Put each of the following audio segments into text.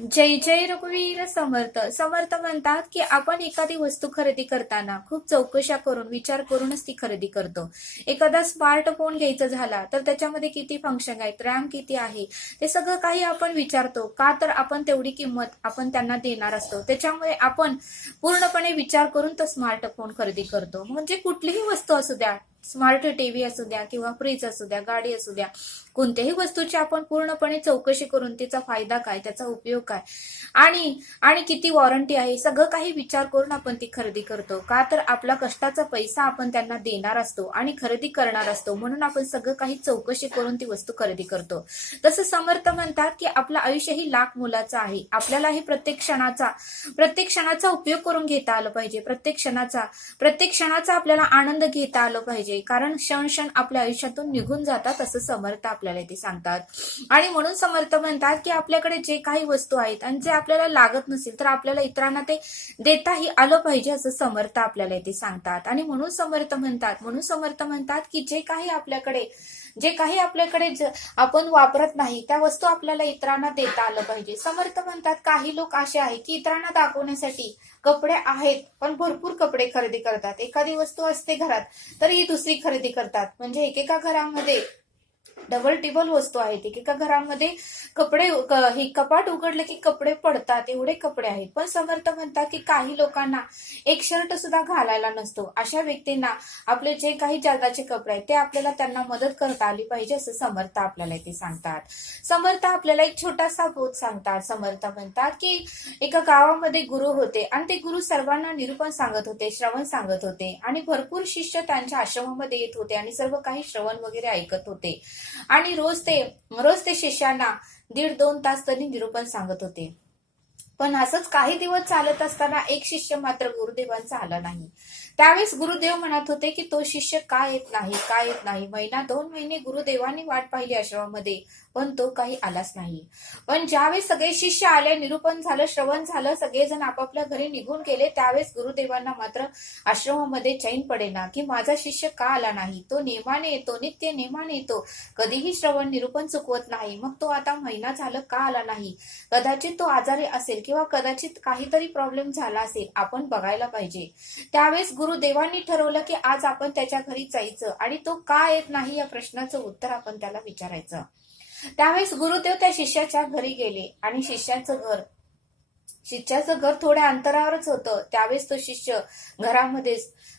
जय जय रघुवीर समर्थ. समर्थ म्हणतात की आपण एखादी वस्तू खरेदी करताना खूप चौकशा करून विचार करूनच ती खरेदी करतो. एखादा स्मार्टफोन घ्यायचा झाला तर त्याच्यामध्ये किती फंक्शन आहेत, रॅम किती आहे, ते सगळं काही आपण विचारतो. का तर आपण तेवढी किंमत आपण त्यांना देणार असतो. त्याच्यामुळे आपण पूर्णपणे विचार करून तो स्मार्टफोन खरेदी करतो. म्हणजे कुठलीही वस्तू असू द्या, स्मार्ट टीव्ही असू द्या किंवा फ्रीज असू द्या, गाडी असू द्या, कोणत्याही वस्तूची आपण पूर्णपणे चौकशी करून तिचा फायदा काय, त्याचा उपयोग काय आणि आणि किती वॉरंटी आहे, सगळं काही विचार करून आपण ती खरेदी करतो. का तर आपला कष्टाचा पैसा आपण त्यांना देणार असतो आणि खरेदी करणार असतो, म्हणून आपण सगळं काही चौकशी करून ती वस्तू खरेदी करतो. तसं समर्थ म्हणतात की आपलं आयुष्य ही लाख मोलाचं आहे. आपल्यालाही प्रत्येक क्षणाचा उपयोग करून घेता आलं पाहिजे. प्रत्येक क्षणाचा आपल्याला आनंद घेता आलं पाहिजे. कारण क्षण क्षण आपल्या आयुष्यातून निघून जातात असं समर्थ आपल्याला ते सांगतात. आणि म्हणून समर्थ म्हणतात की आपल्याकडे जे काही वस्तू आहेत आणि जे आपल्याला लागत नसेल तर आपल्याला इतरांना ते देताही आलं पाहिजे असं समर्थ आपल्याला ते सांगतात. आणि म्हणून समर्थ म्हणतात की जे काही आपल्याकडे आपण वापरत नाही त्या वस्तू आपल्याला इतरांना देता आलं पाहिजे. समर्थ म्हणतात काही लोक असे आहेत की इतरांना दाखवण्यासाठी कपडे आहेत पण भरपूर कपडे खरेदी करतात. एखादी वस्तू असते घरात तर ही दुसरी खरेदी करतात. म्हणजे एकेका घरामध्ये डबल टिबल वस्तू आहेत. एकेका घरामध्ये हे कपाट उघडलं की कपडे पडतात, एवढे कपडे आहेत. पण समर्थ म्हणतात की काही लोकांना एक शर्ट सुद्धा घालायला नसतो. अशा व्यक्तींना आपले जे काही जगाचे कपडे आहेत ते आपल्याला त्यांना मदत करता आली पाहिजे असं समर्थ आपल्याला ते सांगतात. समर्थ आपल्याला एक छोटासा बोध सांगतात. समर्थ म्हणतात की एका गावामध्ये गुरु होते आणि ते गुरु सर्वांना निरूपण सांगत होते, श्रवण सांगत होते आणि भरपूर शिष्य त्यांच्या आश्रमामध्ये येत होते आणि सर्व काही श्रवण वगैरे ऐकत होते. आणि रोज ते शिष्यांना 1.5-2 तास तरी निरूपण सांगत होते. पण असंच काही दिवस चालत असताना एक शिष्य मात्र गुरुदेवांचा आला नाही. त्यावेळेस गुरुदेव म्हणत होते की तो शिष्य का येत नाही. 1-2 महिने गुरुदेवांनी वाट पाहिली आश्रमामध्ये, पण तो काही आलाच नाही. पण ज्यावेळेस सगळे शिष्य आले, निरूपण झालं, श्रवण झालं, सगळेजण आपापल्या घरी निघून गेले, त्यावेळेस गुरुदेवांना मात्र आश्रमामध्ये चैन पडेना की माझा शिष्य का आला नाही. तो नेमाने येतो, नित्य नेमाने येतो, कधीही श्रवण निरूपण चुकवत नाही. मग तो आता महिना झालं का आला नाही. कदाचित तो आजारी असेल किंवा कदाचित काहीतरी प्रॉब्लेम झाला असेल, आपण बघायला पाहिजे. त्यावेळेस गुरुदेवांनी ठरवलं की आज आपण त्याच्या घरी जायचं आणि तो का येत नाही या प्रश्नाचं उत्तर आपण त्याला विचारायचं. त्यावेळेस गुरुदेव त्या शिष्याच्या घरी गेले आणि शिष्याचं घर थोड्या अंतरावरच होतं. त्यावेळेस तो शिष्य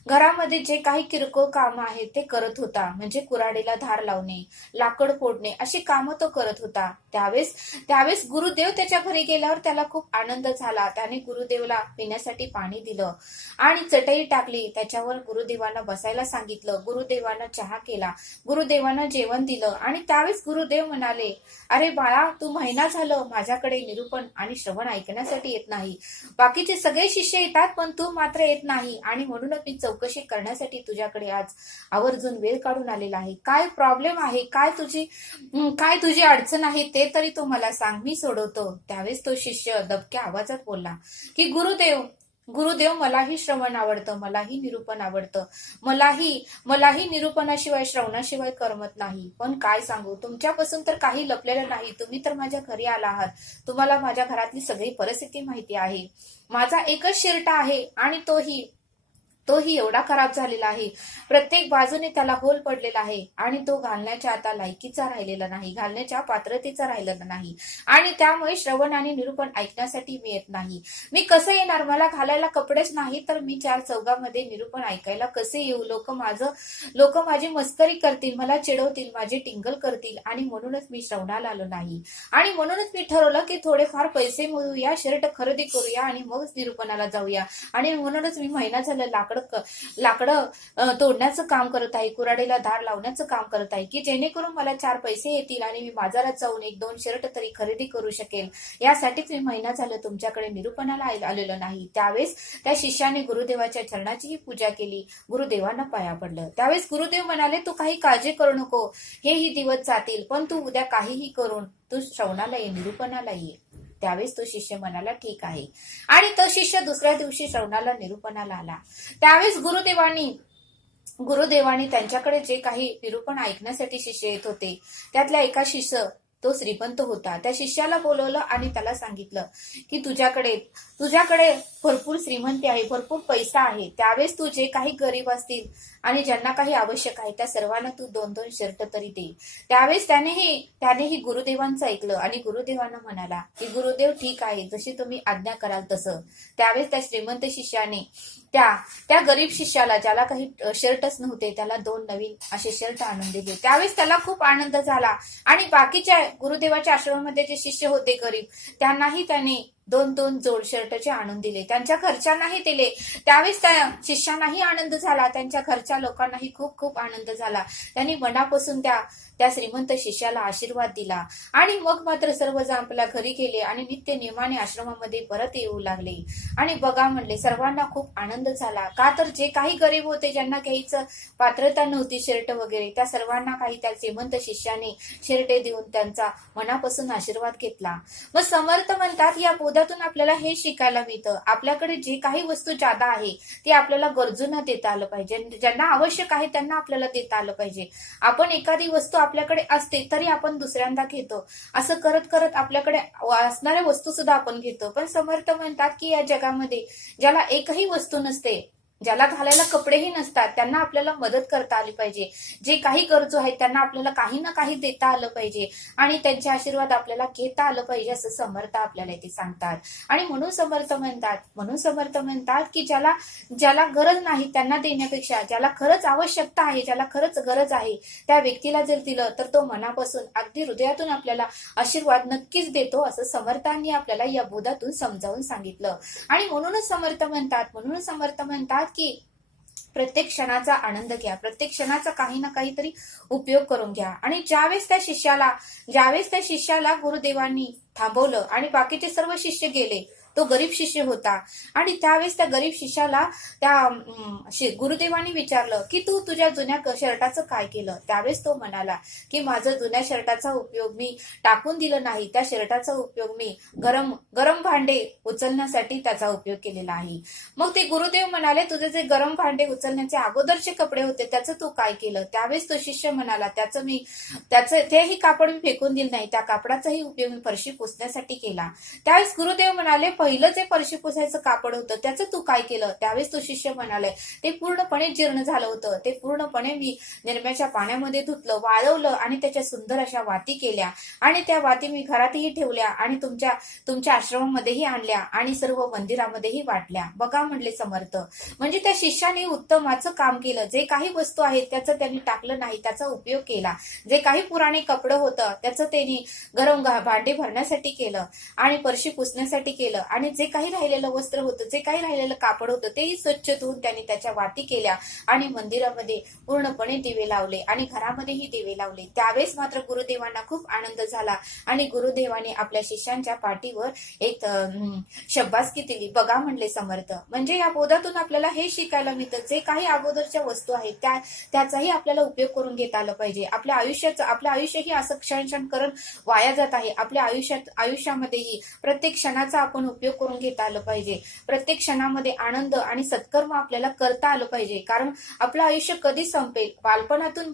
घरामध्ये जे काही किरकोळ कामं आहेत ते करत होता. म्हणजे कुऱ्हाडीला धार लावणे, लाकड फोडणे अशी कामं तो करत होता. त्यावेळेस गुरुदेव त्याच्या घरी गेल्यावर त्याला खूप आनंद झाला. त्याने गुरुदेवला पिण्यासाठी पाणी दिलं आणि चटई टाकली. त्याच्यावर गुरुदेवांना बसायला सांगितलं. गुरुदेवांना चहा केला, गुरुदेवांना जेवण दिलं आणि त्यावेळेस गुरुदेव म्हणाले, अरे बाळा, तू महिना झालं माझ्याकडे निरूपण आणि श्रवण ऐकण्यासाठी येत नाही. बाकीचे सगळे शिष्य येतात पण तू मात्र येत नाही आणि म्हणूनच मी चौकशी करण्यासाठी तुझ्याकडे आज आवर्जून वेळ काढून आलेला आहे. काय प्रॉब्लेम आहे, काय तुझी अडचण आहे ते तरी तू मला सांग, मी सोडवतो. त्यावेळेस तो शिष्य दबक्या आवाजात बोलला की गुरुदेव, मलाही श्रवण आवडतं, मलाही निरूपण आवडतं, मलाही निरूपणाशिवाय श्रवणाशिवाय करमत नाही. पण काय सांगू, तुमच्यापासून तर काही लपलेलं नाही. तुम्ही तर माझ्या घरी आला आहात, तुम्हाला माझ्या घरातली सगळी परिस्थिती माहिती आहे. माझा एकच शर्ट आहे आणि तोही एवढा खराब झालेला आहे, प्रत्येक बाजूने त्याला होल पडलेला आहे आणि तो घालण्याच्या आता लायकीचा राहिलेला नाही, घालण्याच्या पात्रतेचा राहिलेला नाही आणि त्यामुळे श्रवण आणि निरूपण ऐकण्यासाठी मी येत नाही. मी कसं येणार, मला घालायला कपडेच नाही तर मी 4 चौघामध्ये निरूपण ऐकायला कसे येऊ. लोक माझी मस्करी करतील, मला चिडवतील, माझे टिंगल करतील आणि म्हणूनच मी श्रवणाला आलो नाही. आणि म्हणूनच मी ठरवलं की थोडेफार पैसे मिळवूया, शर्ट खरेदी करूया आणि मगच निरूपणाला जाऊया. आणि म्हणूनच मी महिना झाला लाकडं तोडण्याचं काम करत आहे, कुऱ्हाडीला धार लावण्याचं काम करत आहे की जेणेकरून मला 4 पैसे येतील आणि मी बाजारात जाऊन 1-2 शर्ट तरी खरेदी करू शकेल. यासाठीच मी महिना झालं तुमच्याकडे निरूपणाला आलेलो नाही. त्यावेळेस त्या शिष्याने गुरुदेवाच्या चरणाचीही पूजा केली, गुरुदेवांना पाया पडलं. त्यावेळेस गुरुदेव म्हणाले, तू काही काळजी करू नको, हेही दिवस जातील, पण तू उद्या काहीही करून तू श्रवणाला ये, निरूपणाला ये. त्यावेळेस तो शिष्य म्हणाला, ठीक आहे. आणि तो शिष्य दुसऱ्या दिवशी श्रवणाला निरूपणाला आला. त्यावेळेस गुरुदेवांनी त्यांच्याकडे जे काही निरूपण ऐकण्यासाठी शिष्य येत होते त्यातल्या एका तो श्रीमंत होता. त्या शिष्याला बोलवलं आणि त्याला सांगितलं की तुझ्याकडे भरपूर श्रीमंती आहे, भरपूर पैसा आहे. त्यावेळेस तू जे काही गरीब असतील आणि ज्यांना काही आवश्यक आहे त्या सर्वांना तू 2-2 शर्ट तरी दे. त्यावेळेस त्यानेही गुरुदेवांचं ऐकलं आणि गुरुदेवांना म्हणाला की गुरुदेव ठीक आहे, जशी तुम्ही आज्ञा कराल तसं. त्यावेळेस त्या श्रीमंत शिष्याने त्या गरीब शिष्याला, ज्याला काही शर्टच नव्हते, त्याला 2 नवीन असे शर्ट आणून दिले. त्यावेळेस त्याला खूप आनंद झाला आणि बाकीच्या गुरुदेवाच्या आश्रमामध्ये जे शिष्य होते गरीब, त्यांनाही त्याने 2-2 जोड शर्टचे आणून दिले. त्यांच्या घरच्यांनाही दिले. त्यावेळेस त्या शिष्यांनाही आनंद झाला, त्यांच्या घरच्या लोकांनाही खूप खूप आनंद झाला. त्यांनी मनापासून त्या श्रीमंत शिष्याला आशीर्वाद दिला आणि मग मात्र सर्वजण आपल्या घरी गेले आणि नित्य नियमाने आश्रमामध्ये परत येऊ लागले. आणि बघा म्हणले, सर्वांना खूप आनंद झाला. का तर जे काही गरीब होते, ज्यांना घ्यायचं पात्रता नव्हती शर्ट वगैरे, त्या सर्वांना काही त्या श्रीमंत शिष्याने शर्टे देऊन त्यांचा मनापासून आशीर्वाद घेतला. मग समर्थ म्हणतात या बोधातून आपल्याला हे शिकायला मिळतं, आपल्याकडे जे काही वस्तू जादा आहे ती आपल्याला गरजूंना देता आलं पाहिजे, ज्यांना आवश्यक आहे त्यांना आपल्याला देता आलं पाहिजे. आपण एखादी वस्तू आपल्याकडे असते तरी आपण दुसऱ्यांदा घेतो, असं करत करत आपल्याकडे असणाऱ्या वस्तू सुद्धा आपण घेतो. पण समर्थ म्हणतात की या जगामध्ये ज्याला एकही वस्तू नसते, ज्याला घालायला कपडेही नसतात, त्यांना आपल्याला मदत करता आली पाहिजे. जे काही गरजू आहेत त्यांना आपल्याला काही ना काही देता आलं पाहिजे आणि त्यांचे आशीर्वाद आपल्याला घेता आलं पाहिजे, असं समर्थ आपल्याला इथे सांगतात. आणि म्हणून समर्थ म्हणतात की ज्याला गरज नाही त्यांना देण्यापेक्षा ज्याला खरंच आवश्यकता आहे, ज्याला खरंच गरज आहे, त्या व्यक्तीला जर दिलं तर तो मनापासून अगदी हृदयातून आपल्याला आशीर्वाद नक्कीच देतो, असं समर्थांनी आपल्याला या बोधातून समजावून सांगितलं. आणि म्हणूनच समर्थ म्हणतात की प्रत्येक क्षणाचा आनंद घ्या, प्रत्येक क्षणाचा काही ना काहीतरी उपयोग करून घ्या. आणि ज्यावेळेस त्या शिष्याला गुरुदेवांनी थांबवलं आणि बाकीचे सर्व शिष्य गेले, तो गरीब शिष्य होता आणि त्यावेळेस त्या गरीब शिष्याला त्या गुरुदेवांनी विचारलं की तू तुझ्या जुन्या शर्टाचं काय केलं. त्यावेळेस तो म्हणाला की माझं जुन्या शर्टाचा उपयोग मी टाकून दिलं नाही, त्या शर्टाचा उपयोग मी गरम भांडे उचलण्यासाठी त्याचा उपयोग केलेला आहे. मग ते गुरुदेव म्हणाले तुझे जे गरम भांडे उचलण्याचे अगोदरचे कपडे होते त्याचं तू काय केलं. त्यावेळेस तो शिष्य म्हणाला तेही कापड मी फेकून दिलं नाही, त्या कापडाचाही उपयोग मी फरशी पुसण्यासाठी केला. त्यावेळेस गुरुदेव म्हणाले पहिलं जे फरशी पुसायचं कापड होतं त्याचं तू काय केलं. त्यावेळेस तो शिष्य म्हणाले ते पूर्णपणे जीर्ण झालं होतं, ते पूर्णपणे मी निरम्याच्या पाण्यामध्ये धुतलं, वाळवलं आणि त्याच्या सुंदर अशा वाती केल्या आणि त्या वाती मी घरातही ठेवल्या आणि तुमच्या आश्रमामध्येही आणल्या आणि सर्व मंदिरामध्येही वाटल्या. बघा म्हणले समर्थ, म्हणजे त्या शिष्याने उत्तमाचं काम केलं. जे काही वस्तू आहेत त्याचं त्यांनी टाकलं नाही, त्याचा उपयोग केला. जे काही पुराणे कपडं होतं त्याचं त्यांनी गरम भांडे भरण्यासाठी केलं आणि फरशी पुसण्यासाठी केलं आणि जे काही राहिलेलं वस्त्र होतं, जे काही राहिलेलं कापड होतं तेही स्वच्छ धुवून त्यांनी त्याच्या वाती केल्या आणि मंदिरामध्ये पूर्णपणे दिवे लावले आणि घरामध्येही दिवे लावले. त्यावेळेस मात्र गुरुदेवांना खूप आनंद झाला आणि गुरुदेवाने आपल्या शिष्यांच्या पाठीवर एक शब्बासकी दिली. बघा म्हणले समर्थ, म्हणजे या बोधातून आपल्याला हे शिकायला मिळतं, जे काही अगोदरच्या वस्तू आहेत त्याचाही आपल्याला उपयोग करून घेता आलं पाहिजे. आपलं आयुष्य ही असं क्षण करून वाया जात आहे. आपल्या आयुष्यामध्येही प्रत्येक क्षणाचा आपण उपयोग करून घेता आलं पाहिजे. प्रत्येक क्षणामध्ये आनंद आणि सत्कर्म आपल्याला करता आलं पाहिजे, कारण आपलं आयुष्य कधी संपेल, बालपणातून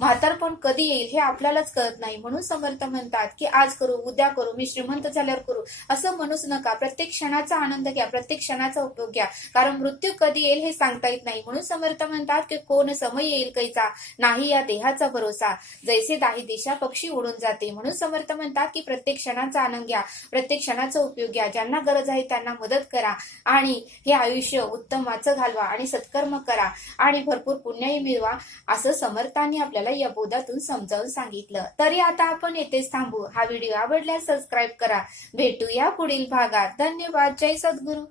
म्हातारपण कधी येईल हे आपल्यालाच कळत नाही. म्हणून समर्थ म्हणतात की आज करू, उद्या करू, मी श्रीमंत झाल्यावर करू, असं म्हणूच नका. प्रत्येक क्षणाचा आनंद घ्या, प्रत्येक क्षणाचा उपयोग घ्या, कारण मृत्यू कधी येईल हे सांगता येत नाही. म्हणून समर्थ म्हणतात की कोण समय येईल कैचा, नाही या देहाचा भरोसा, जैसे दाही दिशा पक्षी उडून जाते. म्हणून समर्थ म्हणतात की प्रत्येक क्षणाचा आनंद घ्या, प्रत्येक क्षणाचा उपयोग घ्या, ज्यांना गरज आहे त्यांना मदत करा आणि हे आयुष्य उत्तमाचं घालवा आणि सत्कर्म करा आणि भरपूर पुण्यही मिळवा, असं समर्थांनी आपल्याला या बोधातून समजावून सांगितलं. तरी आता आपण येथेच थांबू. हा व्हिडिओ आवडल्यास सबस्क्राईब करा. भेटूया पुढील भागात. धन्यवाद. जय सद्गुरू.